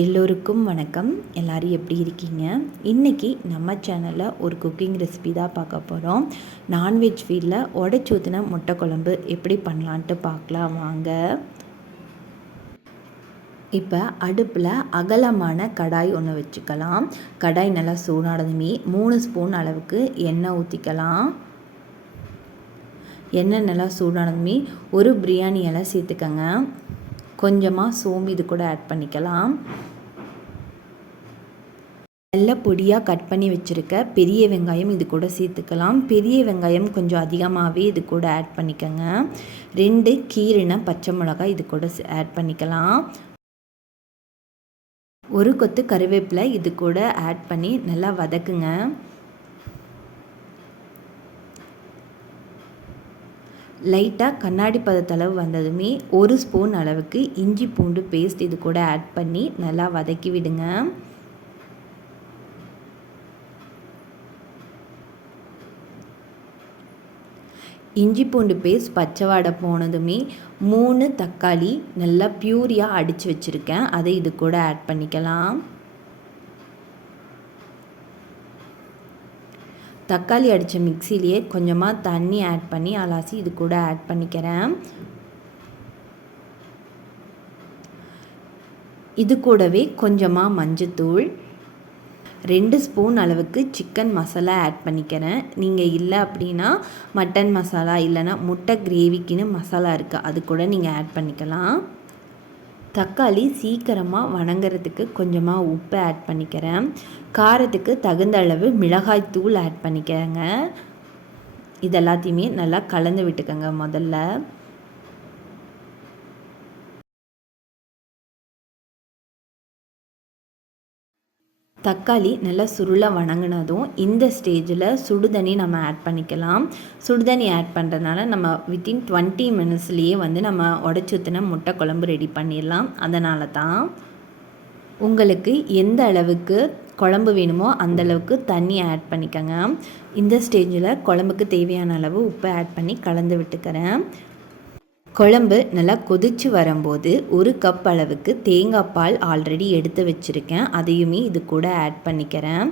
எல்லோருக்கும் வணக்கம். எல்லோரும் எப்படி இருக்கீங்க? இன்றைக்கி நம்ம சேனலில் ஒரு குக்கிங் ரெசிபி தான் பார்க்க போகிறோம் நான்வெஜ் ஃபீல்டில் உடச்சூத்தின முட்டை குழம்பு எப்படி பண்ணலான்ட்டு பார்க்கலாம். வாங்க. இப்போ அடுப்பில் அகலமான கடாய் ஒன்று வச்சுக்கலாம். கடாய் நல்லா சூடானதுமே மூணு ஸ்பூன் அளவுக்கு எண்ணெய் ஊற்றிக்கலாம் எண்ணெய் நல்லா சூடானதுமே ஒரு பிரியாணி எல்லாம் சேர்த்துக்கங்க. கொஞ்சமாக சோம்பு இது கூட ஆட் பண்ணிக்கலாம். நல்ல பொடியாக கட் பண்ணி வச்சுருக்க பெரிய வெங்காயம் இது கூட சேர்த்துக்கலாம். பெரிய வெங்காயம் கொஞ்சம் அதிகமாகவே இது கூட ஆட் பண்ணிக்கோங்க. ரெண்டு கீரின பச்சை மிளகாய் இது கூட ஆட் பண்ணிக்கலாம். ஒரு கொத்து கருவேப்பிலை இது கூட ஆட் பண்ணி நல்லா வதக்குங்க. லைட்டாக கண்ணாடி பதத்தளவு வந்ததுமே ஒரு ஸ்பூன் அளவுக்கு இஞ்சி பூண்டு பேஸ்ட் இது கூட ஆட் பண்ணி நல்லா வதக்கி விடுங்க. இஞ்சி பூண்டு பேஸ்ட் பச்சை வாடை போனதுமே மூணு தக்காளி நல்லா ப்யூரியாக அடித்து வச்சுருக்கேன். அதை இது கூட ஆட் பண்ணிக்கலாம். தக்காளி அடித்த மிக்சிலேயே கொஞ்சமாக தண்ணி ஆட் பண்ணி அலாசி இது கூட ஆட் பண்ணிக்கிறேன். இது கூடவே கொஞ்சமாக மஞ்சத்தூள். ரெண்டு ஸ்பூன் அளவுக்கு சிக்கன் மசாலா ஆட் பண்ணிக்கிறேன். நீங்கள் இல்லை அப்படின்னா மட்டன் மசாலா இல்லைன்னா முட்டை கிரேவிக்குன்னு மசாலா இருக்குது அது கூட நீங்கள் ஆட் பண்ணிக்கலாம். தக்காளி சீக்கிரமாக வணங்குறதுக்கு கொஞ்சமாக உப்பு ஆட் பண்ணிக்கிறேன். காரத்துக்கு தகுந்த அளவு மிளகாய் தூள் ஆட் பண்ணிக்கிறேங்க. இது எல்லாத்தையுமே நல்லா கலந்து விட்டுக்கோங்க முதல்ல. தக்காளி நல்லா சுருளாக வணங்கினதும் இந்த ஸ்டேஜில் சுடுதண்ணி நம்ம ஆட் பண்ணிக்கலாம். சுடுதண்ணி ஆட் பண்ணுறதுனால நம்ம வித்தின் டுவெண்ட்டி மினிட்ஸ்லேயே வந்து நம்ம உடச்சுத்தின முட்டை குழம்பு ரெடி பண்ணிடலாம். அதனால தான் உங்களுக்கு எந்த அளவுக்கு குழம்பு வேணுமோ அந்தளவுக்கு தண்ணி ஆட் பண்ணிக்கோங்க. இந்த ஸ்டேஜில் குழம்புக்கு தேவையான அளவு உப்பு ஆட் பண்ணி கலந்து விட்டுக்கிறேன். குழம்பு நல்லா கொதித்து வரும்போது ஒரு கப் அளவுக்கு தேங்காய் பால் ஆல்ரெடி எடுத்து வச்சுருக்கேன். அதையுமே இது கூட ஆட் பண்ணிக்கிறேன்.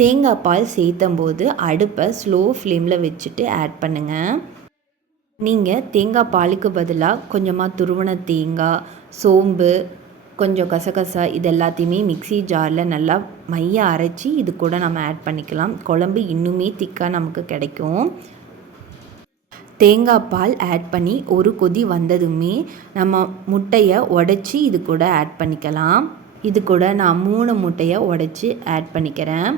தேங்காய் பால் சேர்த்தும் போது அடுப்பை ஸ்லோ ஃப்ளேமில் வச்சுட்டு ஆட் பண்ணுங்கள் நீங்கள் தேங்காய் பாலுக்கு பதிலாக கொஞ்சமாக துருவன தேங்காய் சோம்பு கொஞ்சம் கசகசா இது எல்லாத்தையுமே மிக்சி ஜாரில் நல்லா மைய அரைச்சி இது கூட நம்ம ஆட் பண்ணிக்கலாம். குழம்பு இன்னுமே திக்காக நமக்கு கிடைக்கும். தேங்காய் பால் ஆட் பண்ணி ஒரு கொதி வந்ததுமே நம்ம முட்டையை உடச்சி இது கூட ஆட் பண்ணிக்கலாம். இது கூட நான் மூணு முட்டையை உடச்சி ஆட் பண்ணிக்கிறேன்.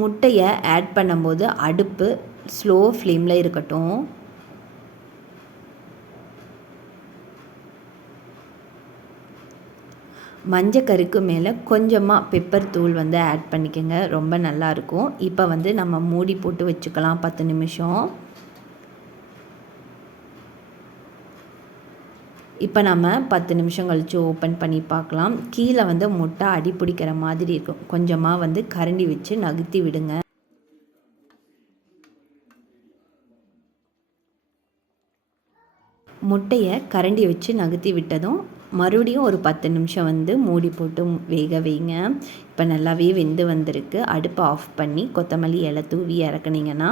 முட்டையை ஆட் பண்ணும்போது அடுப்பு ஸ்லோ ஃப்ளேமில் இருக்கட்டும். மஞ்சக்கருக்கு மேலே கொஞ்சமாக பெப்பர் தூள் வந்து ஆட் பண்ணிக்கோங்க. ரொம்ப நல்லாயிருக்கும் இப்போ வந்து நம்ம மூடி போட்டு வச்சுக்கலாம். பத்து நிமிஷம். இப்போ நம்ம பத்து நிமிஷம் கழித்து ஓப்பன் பண்ணி பார்க்கலாம். கீழே வந்து முட்டை அடி பிடிக்கிற மாதிரி இருக்கும். கொஞ்சமாக வந்து கரண்டி வச்சு நகர்த்தி விடுங்க. முட்டையை கரண்டி வச்சு நகர்த்தி விட்டதும் மறுபடியும் ஒரு பத்து நிமிஷம் வந்து மூடி போட்டு வேக வைங்க. இப்போ நல்லாவே வெந்து வந்திருக்கு. அடுப்பை ஆஃப் பண்ணி கொத்தமல்லி இலை தூவி இறக்குனீங்கன்னா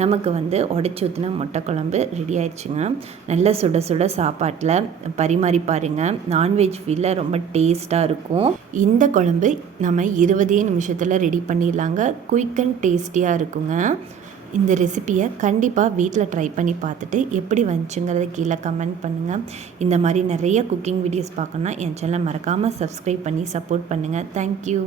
நமக்கு வந்து உடச்சி ஊற்றின முட்டை குழம்பு ரெடி ஆயிடுச்சுங்க. நல்ல சுட சுட சாப்பாட்டில் பரிமாறி பாருங்கள் நான்வெஜ் ஃபீலில் ரொம்ப டேஸ்ட்டாக இருக்கும். இந்த குழம்பு நம்ம இருபதே நிமிஷத்தில் ரெடி பண்ணிடலாங்க. குயிக் அண்ட் டேஸ்டியாக இருக்குங்க. இந்த ரெசிப்பியை கண்டிப்பாக வீட்டில் ட்ரை பண்ணி பார்த்துட்டு எப்படி வந்துச்சுங்கிறத கீழே கமெண்ட் பண்ணுங்கள் இந்த மாதிரி நிறைய குக்கிங் வீடியோஸ் பார்க்கணுன்னா என் சேனலை மறக்காமல் சப்ஸ்கிரைப் பண்ணி சப்போர்ட் பண்ணுங்கள் தேங்க்யூ